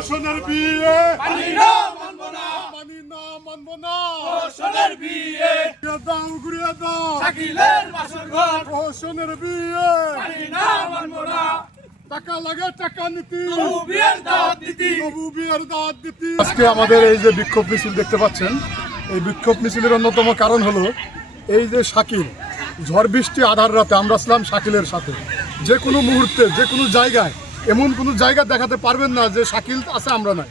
রোশনের বিয়ে মানি না মানবো না, মানি না মানবো না। রোশনের বিয়ে ঘুরিয়ে দাও শাকিলের বাসর ঘর, রোশনের বিয়ে মানি না মানবো না, টাকা লাগে টাকা নীতি তবু বিয়ের দাওয়াত দিতি। তবু বিয়ের দাওয়াত দিতি। আজকে আমাদের এই যে বিক্ষোভ মিছিল দেখতে পাচ্ছেন, এই বিক্ষোভ মিছিলের অন্যতম কারণ হলো এই যে শাকিল, ঝড় বৃষ্টি আধার রাতে আমরা ছিলাম শাকিলের সাথে। যে কোনো মুহূর্তে যে কোনো জায়গায় এমন কোনো জায়গা দেখাতে পারবেন না যে শাকিল আছে আমরা নাই।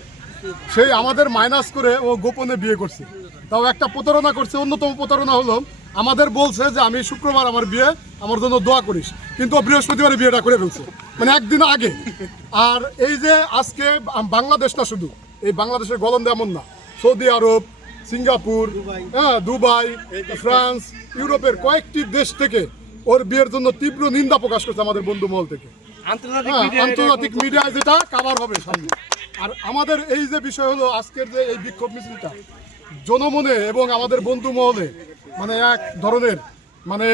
সেই আমাদের মাইনাস করে ও গোপনে বিয়ে করছে, তাও একটা প্রতারণা করছে। অন্যতম প্রতারণা হলো আমাদের বলছে যে আমি শুক্রবার আমার বিয়ে, আমার জন্য দোয়া করিস, কিন্তু ও বৃহস্পতিবারে বিয়েটা করে ফেলছে, মানে একদিন আগে। আর এই যে আজকে বাংলাদেশ না, শুধু এই বাংলাদেশের গলন্দে এমন না, সৌদি আরব, সিঙ্গাপুর, দুবাই, ফ্রান্স, ইউরোপের কয়েকটি দেশ থেকে ওর বিয়ের জন্য তীব্র নিন্দা প্রকাশ করছে আমাদের বন্ধু মহল থেকে। আন্তর্জাতিক মিডিয়ায় যেটা কাভার হবে সামনে। আর আমাদের এই যে বিষয় হলো আজকের যে এই বিক্ষোভ মিছিলটা জনমনে এবং আমাদের বন্ধু মহলে মানে এক ধরনের মানে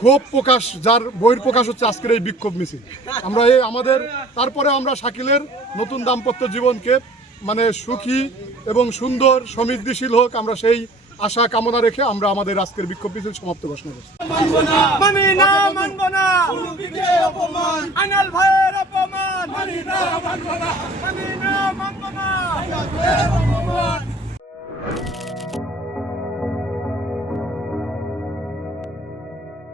ক্ষোভ প্রকাশ, যার বহিঃপ্রকাশ হচ্ছে আজকের এই বিক্ষোভ মিছিল। আমরা এই আমাদের তারপরে আমরা শাকিলের নতুন দাম্পত্য জীবনকে মানে সুখী এবং সুন্দর সমৃদ্ধিশীল হোক, আমরা সেই আশা কামনা রেখে আমরা আমাদের আজকের বিক্ষোভ মিছিল সমাপ্ত ঘোষণা করছি। মানি না মানবো না, সুরভিকে অপমান, আনাল ভাইয়ের অপমান, মানি না মানবো না, মানি না মানবো না,